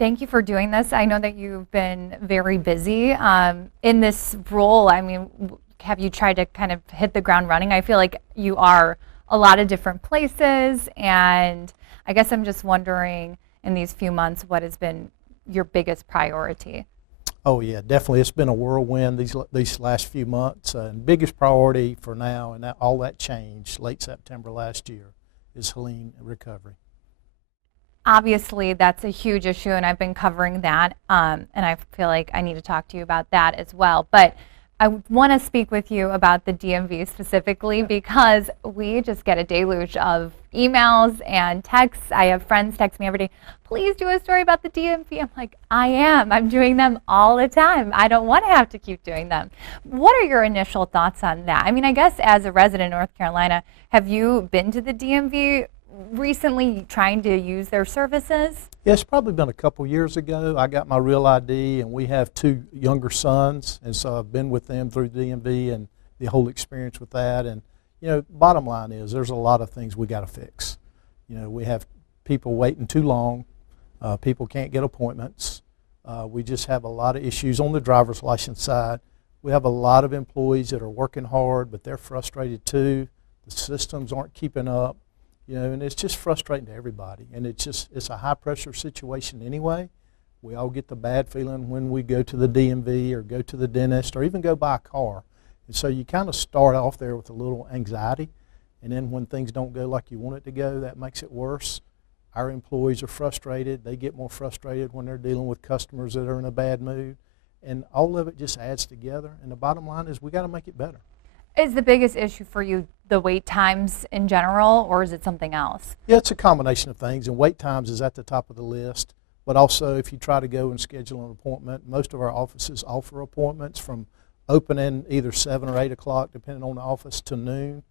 Thank you for doing this. I know that you've been very busy in this role. I mean, have you tried to kind of hit the ground running? I feel like you are a lot of different places, and I guess I'm just wondering in these few months what has been your biggest priority? Oh yeah, definitely. It's been a whirlwind these last few months. And biggest priority for now, and all that changed late September last year, is Helene recovery. Obviously, that's a huge issue, and I've been covering that, and I feel like I need to talk to you about that as well. But I want to speak with you about the DMV specifically because we just get a deluge of emails and texts. I have friends text me every day, please do a story about the DMV. I'm like, I'm doing them all the time. I don't want to have to keep doing them. What are your initial thoughts on that? I mean, I guess as a resident of North Carolina, have you been to the DMV recently trying to use their services? Yeah, it's probably been a couple years ago. I got my real ID, and we have two younger sons, and so I've been with them through DMV and the whole experience with that. And bottom line is there's a lot of things we got to fix. We have people waiting too long. People can't get appointments. We just have a lot of issues on the driver's license side. We have a lot of employees that are working hard, but they're frustrated too. The systems aren't keeping up. And it's just frustrating to everybody. And it's a high pressure situation anyway. We all get the bad feeling when we go to the DMV or go to the dentist or even go buy a car. And so you kind of start off there with a little anxiety. And then when things don't go like you want it to go, that makes it worse. Our employees are frustrated. They get more frustrated when they're dealing with customers that are in a bad mood. And all of it just adds together. And the bottom line is we got to make it better. Is the biggest issue for you the wait times in general, or is it something else? Yeah, it's a combination of things, and wait times is at the top of the list. But also, if you try to go and schedule an appointment, most of our offices offer appointments from opening either 7 or 8 o'clock, depending on the office, to noon,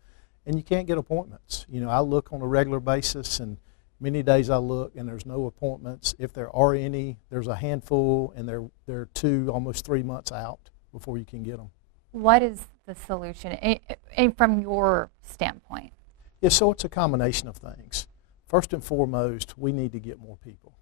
and you can't get appointments. I look on a regular basis, and many days I look, and there's no appointments. If there are any, there's a handful, and they're 2, almost 3 months out before you can get them. What is the solution from your standpoint? Yeah, so it's a combination of things. First and foremost, we need to get more people.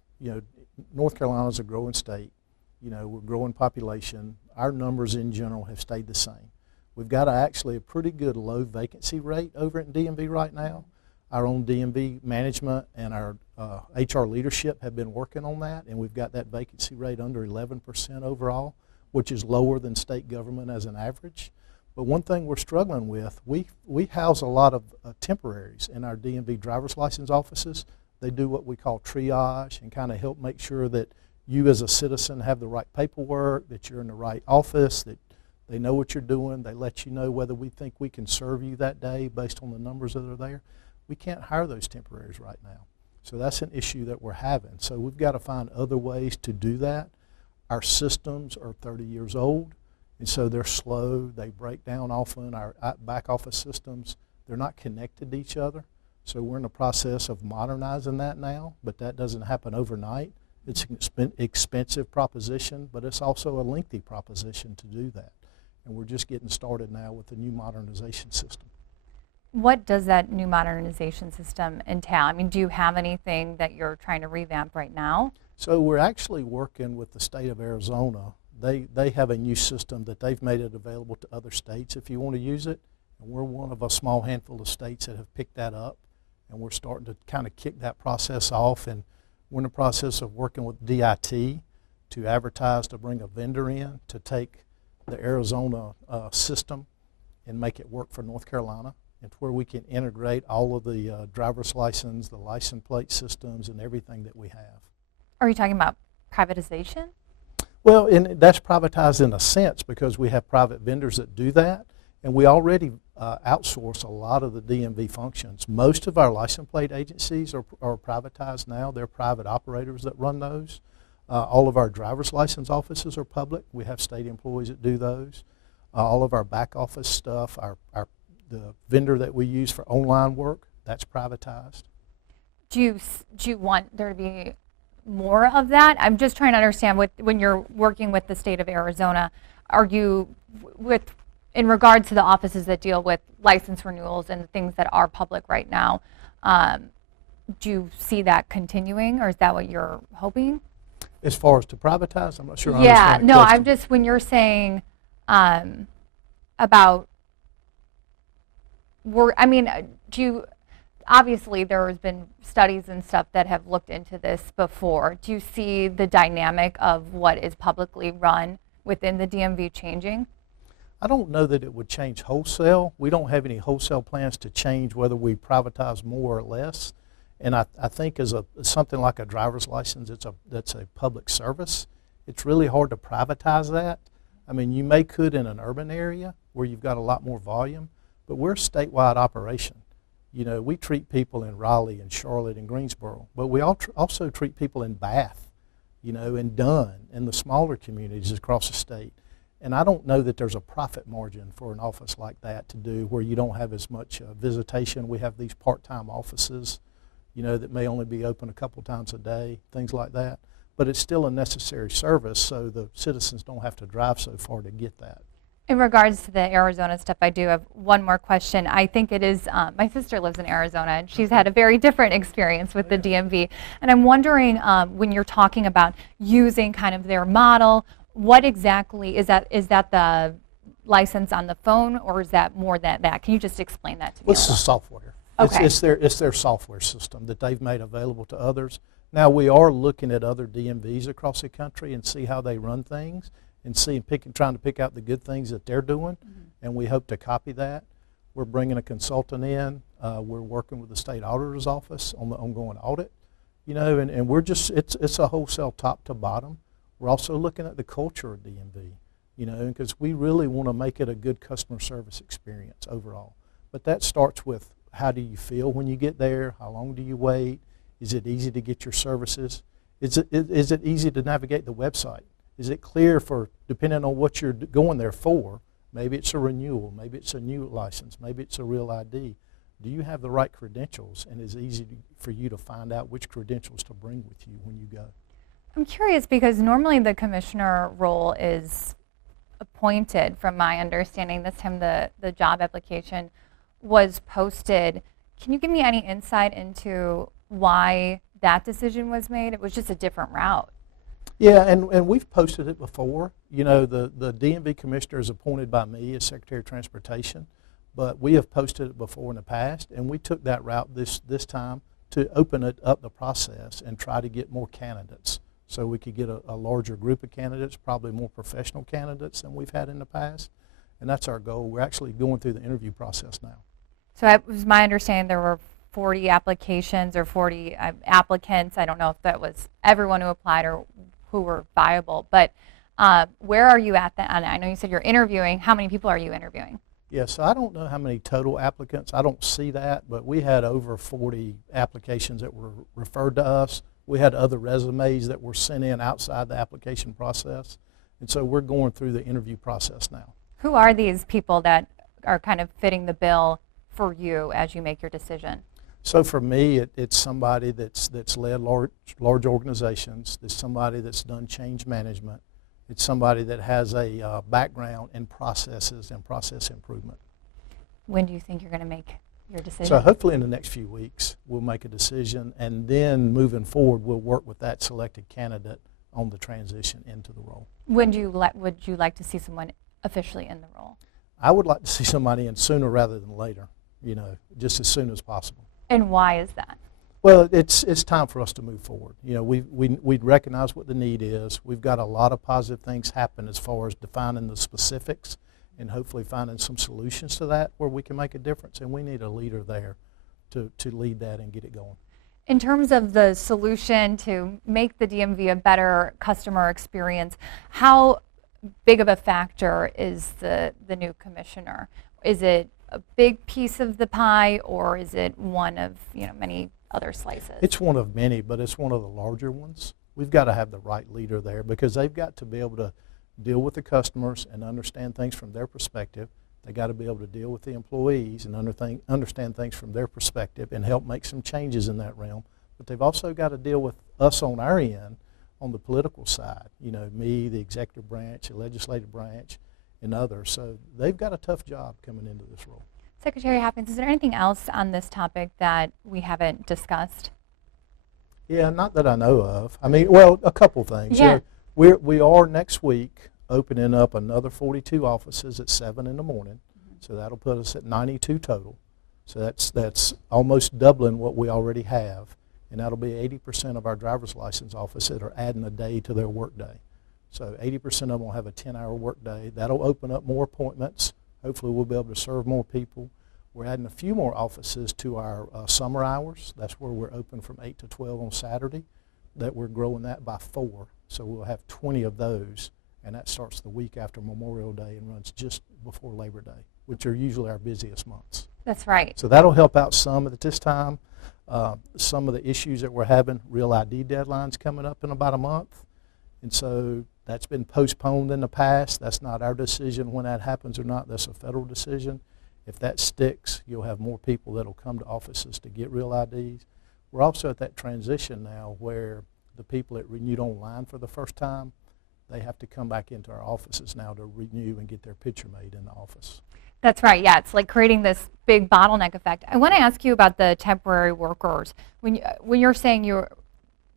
North Carolina is a growing state. We're growing population. Our numbers in general have stayed the same. We've got actually a pretty good low vacancy rate over at DMV right now. Our own DMV management and our HR leadership have been working on that, and we've got that vacancy rate under 11% overall, which is lower than state government as an average. But one thing we're struggling with, we house a lot of temporaries in our DMV driver's license offices. They do what we call triage and kind of help make sure that you as a citizen have the right paperwork, that you're in the right office, that they know what you're doing. They let you know whether we think we can serve you that day based on the numbers that are there. We can't hire those temporaries right now. So that's an issue that we're having. So we've got to find other ways to do that. Our systems are 30 years old, and so they're slow. They break down often. Our back office systems, they're not connected to each other. So we're in the process of modernizing that now, but that doesn't happen overnight. It's an expensive proposition, but it's also a lengthy proposition to do that. And we're just getting started now with the new modernization system. What does that new modernization system entail? I mean, do you have anything that you're trying to revamp right now? So we're actually working with the state of Arizona. They have a new system that they've made it available to other states if you want to use it. And we're one of a small handful of states that have picked that up. And we're starting to kind of kick that process off. And we're in the process of working with DIT to advertise to bring a vendor in to take the Arizona system and make it work for North Carolina. And where we can integrate all of the driver's license, the license plate systems, and everything that we have. Are you talking about privatization? Well, that's privatized in a sense because we have private vendors that do that, and we already outsource a lot of the DMV functions. Most of our license plate agencies are privatized now. They're private operators that run those. All of our driver's license offices are public. We have state employees that do those. All of our back office stuff, the vendor that we use for online work, that's privatized. Do you want there to be more of that? I'm just trying to understand when you're working with the state of Arizona, are you in regards to the offices that deal with license renewals and things that are public right now, do you see that continuing, or is that what you're hoping? As far as to privatize, I'm not sure I Yeah, understand the no, question. I'm just, when you're saying about, I mean, do you, obviously there has been studies and stuff that have looked into this before. Do you see the dynamic of what is publicly run within the DMV changing? I don't know that it would change wholesale. We don't have any wholesale plans to change whether we privatize more or less. And I think as something like a driver's license, that's a public service. It's really hard to privatize that. I mean, you could in an urban area where you've got a lot more volume, but we're a statewide operation. You know, we treat people in Raleigh and Charlotte and Greensboro, but we also treat people in Bath, you know, and Dunn and the smaller communities across the state. And I don't know that there's a profit margin for an office like that to do where you don't have as much visitation. We have these part-time offices, you know, that may only be open a couple times a day, things like that. But it's still a necessary service, so the citizens don't have to drive so far to get that. In regards to the Arizona stuff, I do have one more question. I think it is, my sister lives in Arizona, and she's had a very different experience with the DMV. And I'm wondering, when you're talking about using kind of their model, what exactly, is that the license on the phone, or is that more than that? Can you just explain that to me? Well, it's the software. Okay. It's their software system that they've made available to others. Now, we are looking at other DMVs across the country and see how they run things and trying to pick out the good things that they're doing, and we hope to copy that. We're bringing a consultant in. We're working with the state auditor's office on the ongoing audit, you know, and we're just, it's a wholesale top to bottom. We're also looking at the culture of DMV, you know, because we really want to make it a good customer service experience overall. But that starts with, how do you feel when you get there? How long do you wait? Is it easy to get your services? Is it easy to navigate the website? Is it clear for, depending on what you're going there for, maybe it's a renewal, maybe it's a new license, maybe it's a real ID. Do you have the right credentials, and is it easy for you to find out which credentials to bring with you when you go? I'm curious because normally the commissioner role is appointed, from my understanding. This time the job application was posted. Can you give me any insight into why that decision was made? It was just a different route. Yeah, and we've posted it before. You know, the DMV commissioner is appointed by me as Secretary of Transportation, but we have posted it before in the past, and we took that route this time to open it up the process and try to get more candidates so we could get a larger group of candidates, probably more professional candidates than we've had in the past, and that's our goal. We're actually going through the interview process now. So it was my understanding there were 40 applications or 40 applicants. I don't know if that was everyone who applied or who were viable, but where are you at then? I know you said you're interviewing. How many people are you interviewing? Yes, so I don't know how many total applicants. I don't see that, but we had over 40 applications that were referred to us. We had other resumes that were sent in outside the application process, and so we're going through the interview process now. Who are these people that are kind of fitting the bill for you as you make your decision? So for me, it's somebody that's led large organizations. It's somebody that's done change management. It's somebody that has a background in processes and process improvement. When do you think you're going to make your decision? So hopefully in the next few weeks, we'll make a decision, and then moving forward, we'll work with that selected candidate on the transition into the role. When would you like to see someone officially in the role? I would like to see somebody in sooner rather than later, you know, just as soon as possible. And why is that? Well, it's time for us to move forward. You know, we recognize what the need is. We've got a lot of positive things happen as far as defining the specifics and hopefully finding some solutions to that where we can make a difference. And we need a leader there to lead that and get it going. In terms of the solution to make the DMV a better customer experience, how big of a factor is the new commissioner? Is it a big piece of the pie, or is it one of many other slices? It's one of many, but it's one of the larger ones. We've got to have the right leader there because they've got to be able to deal with the customers and understand things from their perspective. They got to be able to deal with the employees and understand things from their perspective and help make some changes in that realm. But they've also got to deal with us on our end, on the political side. You know, me, the executive branch, the legislative branch, and others. So they've got a tough job coming into this role. Secretary Hopkins, is there anything else on this topic that we haven't discussed? Yeah, not that I know of. I mean, well, a couple things. Yeah. We are next week opening up another 42 offices at 7 in the morning. So that'll put us at 92 total. So that's almost doubling what we already have. And that'll be 80% of our driver's license offices that are adding a day to their work day. So 80% of them will have a 10-hour work day. That'll open up more appointments. Hopefully we'll be able to serve more people. We're adding a few more offices to our summer hours. That's where we're open from 8 to 12 on Saturday. That we're growing that by 4. So we'll have 20 of those, and that starts the week after Memorial Day and runs just before Labor Day, which are usually our busiest months. That's right. So that'll help out some at this time. Some of the issues that we're having, Real ID deadlines coming up in about a month. And so that's been postponed in the past. That's not our decision when that happens or not. That's a federal decision. If that sticks, you'll have more people that'll come to offices to get Real IDs. We're also at that transition now where the people that renewed online for the first time, they have to come back into our offices now to renew and get their picture made in the office. That's right. Yeah, it's like creating this big bottleneck effect. I want to ask you about the temporary workers. When you're saying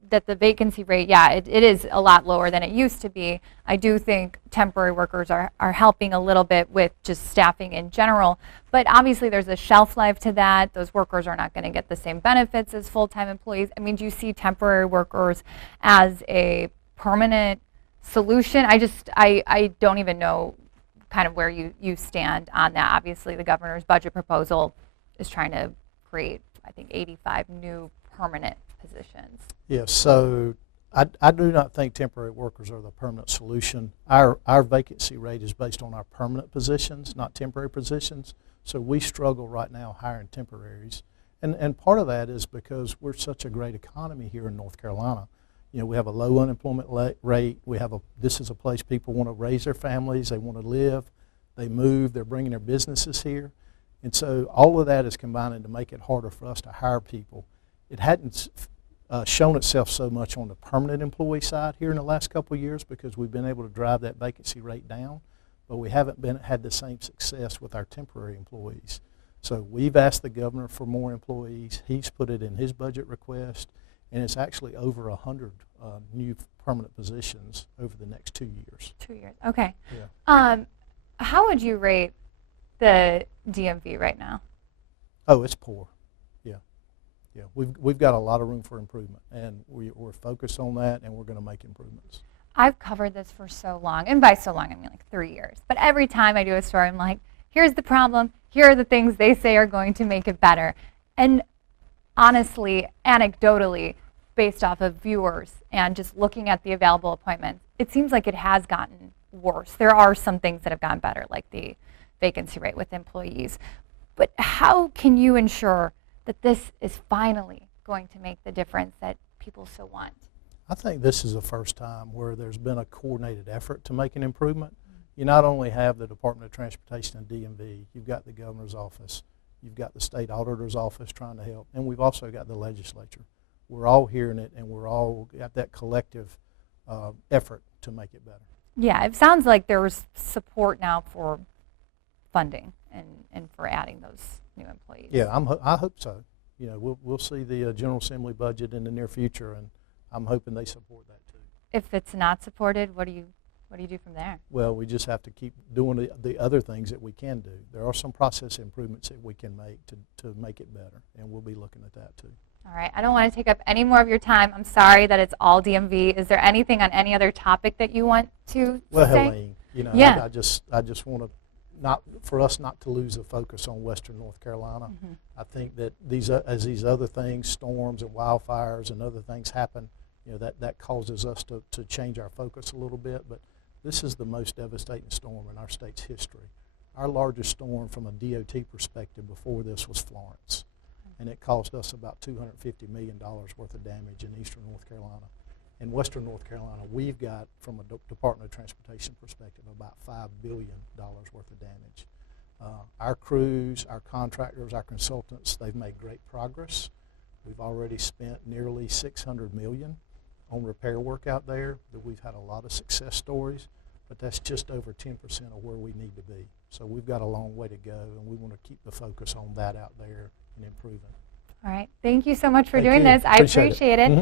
that the vacancy rate, yeah, it is a lot lower than it used to be. I do think temporary workers are helping a little bit with just staffing in general. But obviously there's a shelf life to that. Those workers are not going to get the same benefits as full-time employees. I mean, do you see temporary workers as a permanent solution? I don't even know kind of where you stand on that. Obviously the governor's budget proposal is trying to create, I think, 85 new permanent positions. Yes, so I do not think temporary workers are the permanent solution. Our vacancy rate is based on our permanent positions, not temporary positions. So we struggle right now hiring temporaries. And part of that is because we're such a great economy here in North Carolina. You know, we have a low unemployment rate. This is a place people want to raise their families. They want to live. They move. They're bringing their businesses here. And so all of that is combining to make it harder for us to hire people. It hadn't shown itself so much on the permanent employee side here in the last couple of years because we've been able to drive that vacancy rate down, but we haven't had the same success with our temporary employees. So we've asked the governor for more employees. He's put it in his budget request, and it's actually over 100 new permanent positions over the next 2 years. 2 years, okay. Yeah. How would you rate the DMV right now? Oh, it's poor. Yeah, we've got a lot of room for improvement, and we're focused on that, and we're going to make improvements. I've covered this for so long, and by so long I mean like 3 years. But every time I do a story, I'm like, here's the problem, here are the things they say are going to make it better. And honestly, anecdotally, based off of viewers and just looking at the available appointments, it seems like it has gotten worse. There are some things that have gotten better, like the vacancy rate with employees. But how can you ensure that this is finally going to make the difference that people so want? I think this is the first time where there's been a coordinated effort to make an improvement. You not only have the Department of Transportation and DMV, you've got the governor's office, you've got the state auditor's office trying to help, and we've also got the legislature. We're all hearing it, and we're all got that collective effort to make it better. Yeah, it sounds like there's support now for funding and for adding those new employees. Yeah, I hope so. You know, we'll see the General Assembly budget in the near future, and I'm hoping they support that too. If it's not supported, what do you do from there? Well, we just have to keep doing the other things that we can do. There are some process improvements that we can make to make it better, and we'll be looking at that too. All right, I don't want to take up any more of your time. I'm sorry that it's all DMV. Is there anything on any other topic that you want to Well, say? Helene, you know, Yeah. I just want to for us not to lose the focus on Western North Carolina. Mm-hmm. I think that as these other things, storms and wildfires and other things happen, you know, that causes us to change our focus a little bit. But this is the most devastating storm in our state's history. Our largest storm from a DOT perspective before this was Florence, and it cost us about $250 million worth of damage in eastern North Carolina. In western North Carolina, we've got, from a Department of Transportation perspective, about $5 billion worth of damage. Our crews, our contractors, our consultants, they've made great progress. We've already spent nearly $600 million on repair work out there. We've had a lot of success stories, but that's just over 10% of where we need to be. So we've got a long way to go, and we want to keep the focus on that out there and improving. All right, thank you so much for Thank doing you. this. I Appreciate it. appreciate it. Mm-hmm.